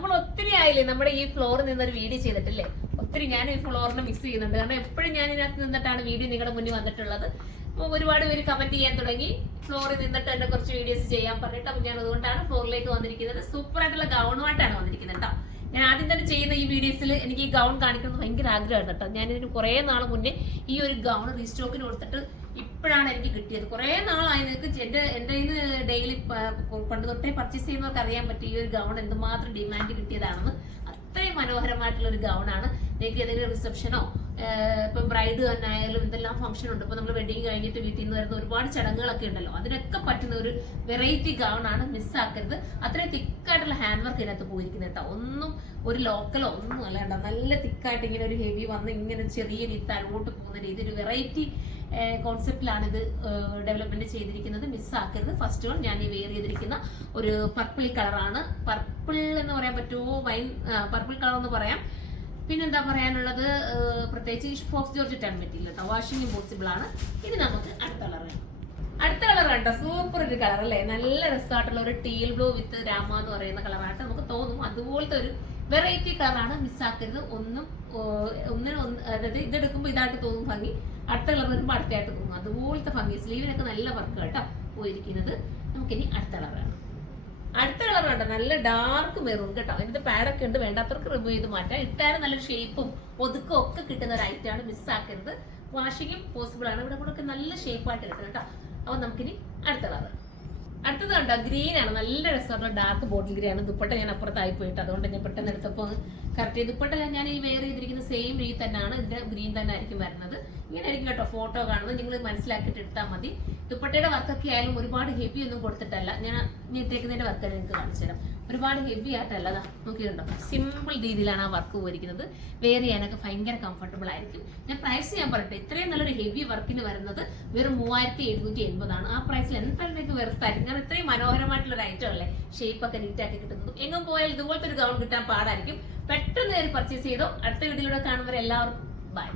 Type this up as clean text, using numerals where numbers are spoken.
നമ്മൾ ഒത്തിരി ആയില്ലേ നമ്മുടെ ഈ ഫ്ലോറിൽ നിന്നൊരു വീഡിയോ ചെയ്തിട്ടില്ലേ? ഒത്തിരി ഞാൻ ഈ ഫ്ലോറിനെ മിസ് ചെയ്യുന്നുണ്ട്. കാരണം എപ്പോഴും ഞാൻ ഇതിനകത്ത് നിന്നിട്ടാണ് വീഡിയോ നിങ്ങളുടെ മുന്നിൽ വന്നിട്ടുള്ളത്. അപ്പോൾ ഒരുപാട് പേര് കമന്റ് ചെയ്യാൻ തുടങ്ങി, ഫ്ലോറിൽ നിന്നിട്ട് തന്നെ കുറച്ച് വീഡിയോസ് ചെയ്യാൻ പറഞ്ഞിട്ട്. അപ്പോൾ ഞാൻ അതുകൊണ്ടാണ് ഫ്ലോറിലേക്ക് വന്നിരിക്കുന്നത്. സൂപ്പർ ആയിട്ടുള്ള ഗൗണുമായിട്ടാണ് വന്നിരിക്കുന്നത് കേട്ടോ. ഞാൻ ആദ്യം തന്നെ ചെയ്യുന്ന ഈ വീഡിയോസിൽ എനിക്ക് ഈ ഗൗൺ കാണിക്കുന്നത് ഭയങ്കര ആഗ്രഹമാണ് കേട്ടോ. ഞാനിതിന് കുറേ നാൾ മുന്നേ ഈ ഒരു ഗൗൺ റീസ്റ്റോക്കിന് കൊടുത്തിട്ട് ഇപ്പോഴാണ് എനിക്ക് കിട്ടിയത്. കുറേ നാളായി. നിങ്ങൾക്ക് എൻ്റെ ഡെയിലി പണ്ട് തൊട്ടേ പർച്ചേസ് ചെയ്യുന്നവർക്ക് അറിയാൻ പറ്റും ഈ ഒരു ഗൗൺ എന്തുമാത്രം ഡിമാൻഡ് കിട്ടിയതാണെന്ന്. അത്രയും മനോഹരമായിട്ടുള്ള ഒരു ഗൗണാണ്. നിങ്ങൾക്ക് ഏതെങ്കിലും റിസപ്ഷനോ ഇപ്പം ബ്രൈഡ് തന്നെ ആയാലും എന്തെല്ലാം ഫംഗ്ഷൻ ഉണ്ട്. ഇപ്പൊ നമ്മൾ വെഡിങ് കഴിഞ്ഞിട്ട് വീട്ടിൽ നിന്ന് വരുന്ന ഒരുപാട് ചടങ്ങുകളൊക്കെ ഉണ്ടല്ലോ, അതിനൊക്കെ പറ്റുന്ന ഒരു വെറൈറ്റി ഗൗണാണ്. മിസ്സാക്കരുത്. അത്രയും തിക്കായിട്ടുള്ള ഹാൻഡ് വർക്ക് ഇതിനകത്ത് പോയിരിക്കുന്നത് കേട്ടോ. ഒന്നും ഒരു ലോക്കലോ ഒന്നും അല്ല കേട്ടോ. നല്ല തിക്കായിട്ട് ഇങ്ങനെ ഒരു ഹെവി വന്ന് ഇങ്ങനെ ചെറിയ രീതി താഴോട്ട് പോകുന്ന രീതി ഒരു വെറൈറ്റി കോൺസെപ്റ്റിലാണ് ഇത് ഡെവലപ്മെന്റ് ചെയ്തിരിക്കുന്നത്. മിസ്സാക്കരുത്. ഫസ്റ്റ് വൺ ഞാൻ ഈ വെയർ ചെയ്തിരിക്കുന്ന ഒരു പർപ്പിൾ കളറാണ്. പർപ്പിൾ എന്ന് പറയാൻ പറ്റുമോ? വൈൻ പർപ്പിൾ കളർ എന്ന് പറയാം. പിന്നെന്താ പറയാനുള്ളത്, പ്രത്യേകിച്ച് ഫോക്സ് ജോർജറ്റ് ആണ് പറ്റില്ല കേട്ടോ. വാഷിംഗ് ഇമ്പോസിബിൾ ആണ്. ഇത് നമുക്ക് അടുത്ത കളർ വേണം. അടുത്ത കളർ കണ്ടോ, സൂപ്പർ ഒരു കളർ അല്ലേ? നല്ല രസമായിട്ടുള്ള ഒരു ടീൽ ബ്ലൂ വിത്ത് രാമ എന്ന് പറയുന്ന കളറായിട്ട് നമുക്ക് തോന്നും. അതുപോലത്തെ ഒരു വെറൈറ്റി കളറാണ്. മിസ്സാക്കരുത്. അതായത് ഇതെടുക്കുമ്പോൾ ഇതായിട്ട് തോന്നും ഭംഗി, അടുത്ത കളർ വരുമ്പോൾ അടുത്തായിട്ട് തോന്നും. അതുപോലത്തെ ഭംഗി. സ്ലീവിനൊക്കെ നല്ല വർക്ക് കേട്ടോ പോയിരിക്കുന്നത്. നമുക്കിനി അടുത്ത കളറാണ്. അടുത്ത കളർ കണ്ടോ, നല്ല ഡാർക്ക് മെറൂൺ കേട്ടോ. ഇതിന്റെ പാഡൊക്കെ ഉണ്ട്, വേണ്ടാത്തവർക്ക് റിമൂവ് ചെയ്ത് മാറ്റാം. ഇട്ടാലും നല്ല ഷേപ്പും ഒതുക്കും ഒക്കെ കിട്ടുന്ന ഒരു ഐറ്റമാണ്. മിസ്സാക്കരുത്. വാഷിങ്ങും പോസിബിൾ ആണ്. ഇവിടെ കൂടെ ഒക്കെ നല്ല ഷേപ്പായിട്ട് കിട്ടും കേട്ടോ. അപ്പൊ നമുക്കിനി അടുത്ത കളർ. അടുത്തത് കണ്ടോ, ഗ്രീൻ ആണ്. നല്ല രസമുള്ള ഡാർക്ക് ബോട്ടിൽ ഗ്രീൻ ആണ്. ദുപ്പട്ട ഞാൻ അപ്പുറത്തായി പോയിട്ട് അതുകൊണ്ട് ഞാൻ പെട്ടെന്ന് എടുത്തപ്പോൾ കറക്റ്റ് ദുപ്പട്ട ഞാൻ ഈ വെയർ ചെയ്തിരിക്കുന്ന സെയിം രീതി തന്നെയാണ്. ഇതിന്റെ ഗ്രീൻ തന്നെ ആയിരിക്കും വരുന്നത്. ഇങ്ങനെ ആയിരിക്കും കേട്ടോ ഫോട്ടോ കാണുന്നത്. നിങ്ങൾ മനസ്സിലാക്കിയിട്ട് എടുത്താൽ മതി. ദുപ്പട്ടയുടെ വർക്കൊക്കെ ആയാലും ഒരുപാട് ഹെവി ഒന്നും കൊടുത്തിട്ടല്ല. ഞാൻ ഇട്ടേക്കുന്നതിന്റെ വർക്ക് നിങ്ങൾക്ക് കാണിച്ചു തരാം. ഒരുപാട് ഹെവി ആയിട്ടല്ല, നോക്കിയിട്ടുണ്ടോ, സിമ്പിൾ രീതിയിലാണ് ആ വർക്ക് പോയിരിക്കുന്നത്. വെയർ ചെയ്യാനൊക്കെ ഭയങ്കര കംഫർട്ടബിൾ ആയിരിക്കും. ഞാൻ പ്രൈസ് ഞാൻ പറയട്ടെ, ഇത്രയും നല്ലൊരു ഹെവി വർക്കിന് വരുന്നത് വെറും 3780 ആ പ്രൈസിൽ എന്തായാലും നിങ്ങൾക്ക് വെറുത്തായിരിക്കും. കാരണം ഇത്രയും മനോഹരമായിട്ടുള്ള ഒരു ഐറ്റം അല്ലേ? ഷേപ്പ് ഒക്കെ നീറ്റാക്കി കിട്ടുന്നത്. എങ്ങും പോയാൽ ഇതുപോലത്തെ ഒരു ഗൗൺ കിട്ടാൻ പാടായിരിക്കും. പെട്ടെന്ന് പർച്ചേസ് ചെയ്തോ. അടുത്ത വീഡിയോയിലൂടെ കാണുമ്പോൾ എല്ലാവർക്കും ബൈ.